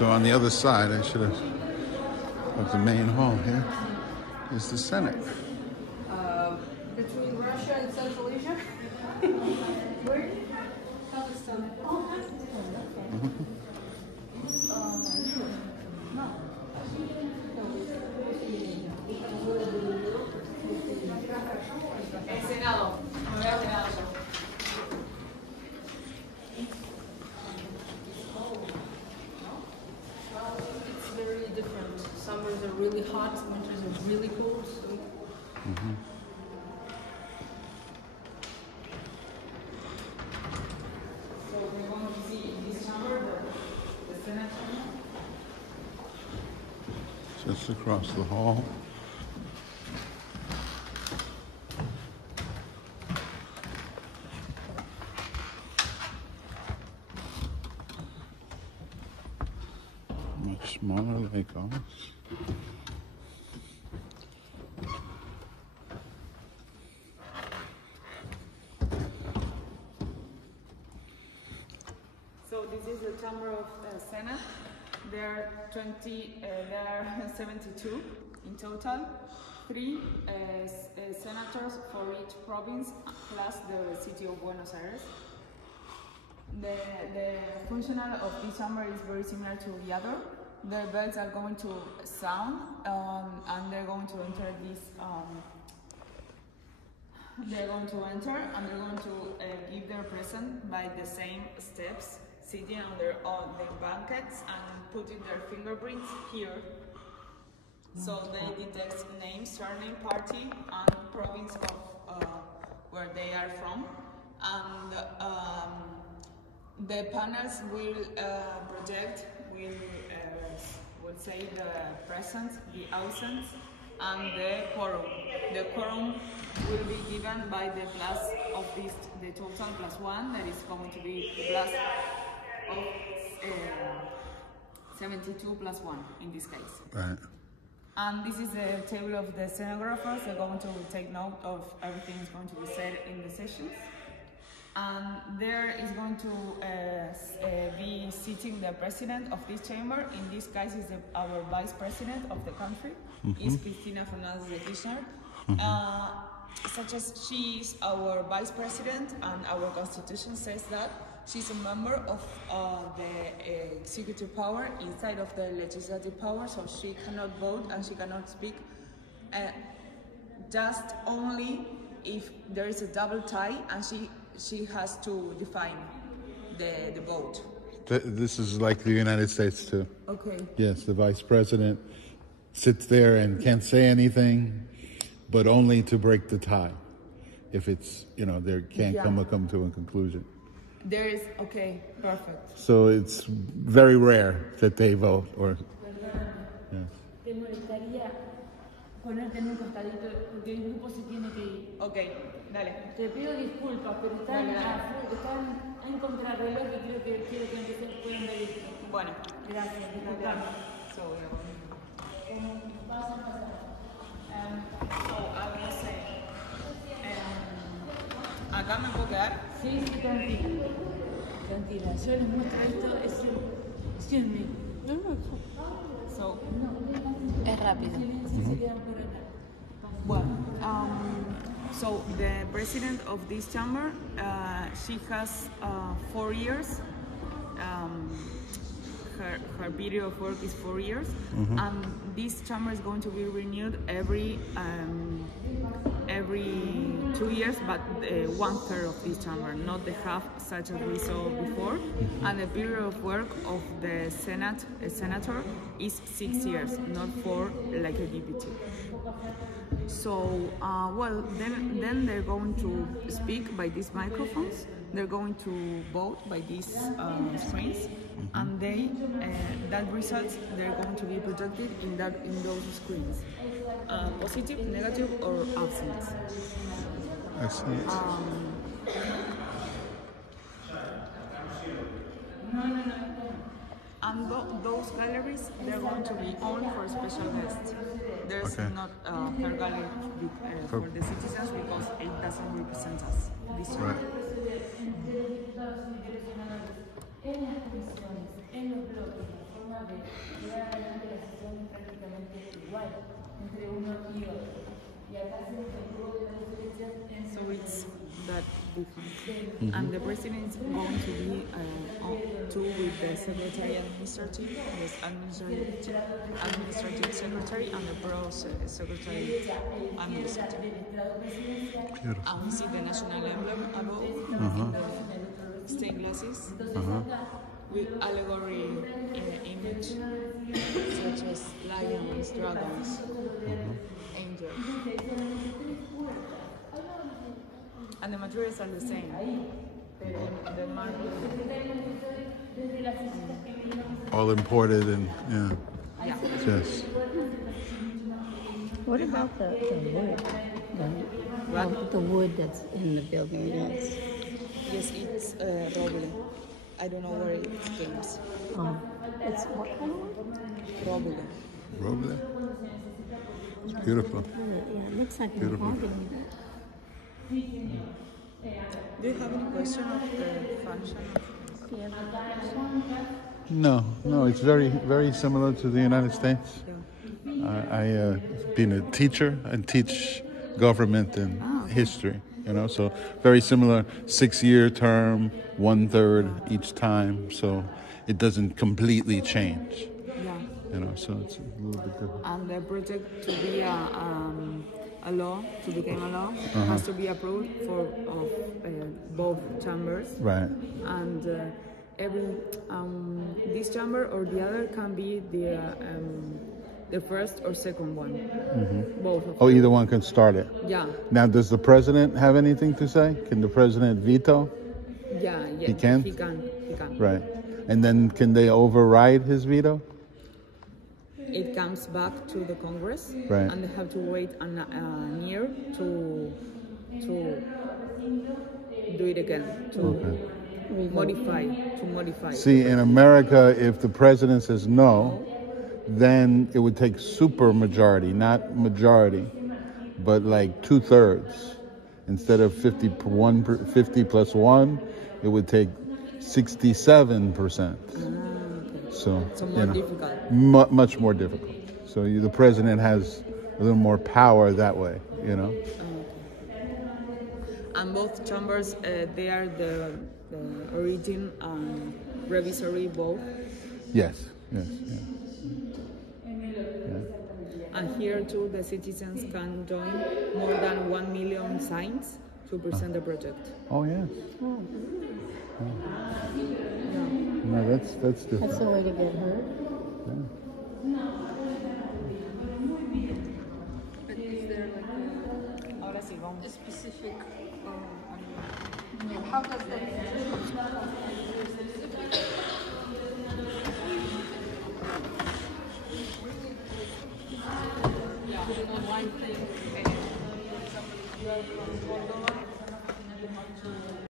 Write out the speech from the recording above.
So on the other side, I should have, of the main hall here, is the Senate. Between Russia and Central Asia? Where? Kazakhstan. El Senado. It's very different. Summers are really hot, winters are really cold. So. So we're going to see in this chamber the Senate chamber. Just across the hall. Much smaller like ours. So this is the chamber of the Senate. There are 72 in total. 3 senators for each province, plus the city of Buenos Aires. The functional of this chamber is very similar to the other. The bells are going to sound, and they're going to enter this. They're going to enter, and they're going to give their present by the same steps, sitting on their banquets and putting their fingerprints here. So they detect name, surname, party, and province of where they are from, and the panels will project, will say the present, the absence, and the quorum. The quorum will be given by the plus of this, the total plus 1, that is going to be plus of 72 plus 1 in this case. Right. And this is the table of the stenographers. They're going to take note of everything is going to be said in the sessions. And there is going to be sitting the president of this chamber. In this case, is our vice president of the country, is Cristina Fernández de Kirchner. Such as she is our vice president, and our constitution says that she's a member of the executive power inside of the legislative power, so she cannot vote and she cannot speak, just only if there is a double tie, and she has to define the vote. This is like the United States too. Okay. Yes, the vice president sits there and can't say anything, but only to break the tie. If it's, there can't come to a conclusion. There is, okay, perfect. So it's very rare that they vote, or... Yes. ¿Te molestaría ponerte en un costadito? Porque el grupo se tiene que ir. Ok, dale. Te pido disculpas, pero están en contrarreloj y quiero que empecemos, pueden ver esto. Bueno. Gracias, disculpame. So, Pasa. so I will say, ¿acá me puedo quedar? Sí, tranquila. Tranquila. Yo les muestro esto, es un So, es rápido. well, so the president of this chamber, she has 4 years. Her period of work is 4 years, and this chamber is going to be renewed every 2 years, but 1/3 of this chamber, not the half such as we saw before. And the period of work of the senator is 6 years, not 4 like a deputy. So, well, then they're going to speak by these microphones. They're going to vote by these screens, and that results they're going to be projected in those screens, positive, negative, or absent. Excellent. And those galleries, they're going to be only for special guests. There's not per gallery for the citizens, because it doesn't represent us. This Right. En las comisiones, en los bloques, de forma de llevar adelante la sesión prácticamente igual entre uno y otro. Y acá se encontró de las diferencias en So it's that different. And the president is going to be two with the secretary administrative, administrative secretary, and the pro secretary administrative. Beautiful. And we see the national emblem above in the stained glasses with allegory image such as lions, dragons, angels. And the materials are the same. The marble. All imported and Yeah. yes. What about the wood? The wood that's in the building, yes. Yes, it's roble. I don't know where it came. It's what kind of wood? Roble. Roble. It's beautiful. Yeah, it looks like Beautiful. mahogany. Do you have any question of the function of No, it's very similar to the United States. I been a teacher and teach government and history, so very similar, 6-year term, 1/3 each time, so it doesn't completely change, so it's a little bit different. And the project to be a law, to become a law, has to be approved of both chambers. Right. And every this chamber or the other can be the first or second one. Both of them. Oh, either one can start it. Yeah. Now, does the president have anything to say? Can the president veto? Yeah. He can? He can. Right. And then can they override his veto? It comes back to the Congress, Right. and they have to wait a year to do it again, to modify. See, in America, if the president says no, then it would take super majority, not majority, but like 2/3. Instead of 50 plus 1, it would take 67%. So more difficult. Much more difficult. So the president has a little more power that way, And both chambers, they are the origin and revisory both. Yes. And here too, the citizens can join more than 1 million signs to present the project. Oh, yes. No, that's different. That's the way to get heard. But is there like Ahora sí, vamos. a specific, how does that one thing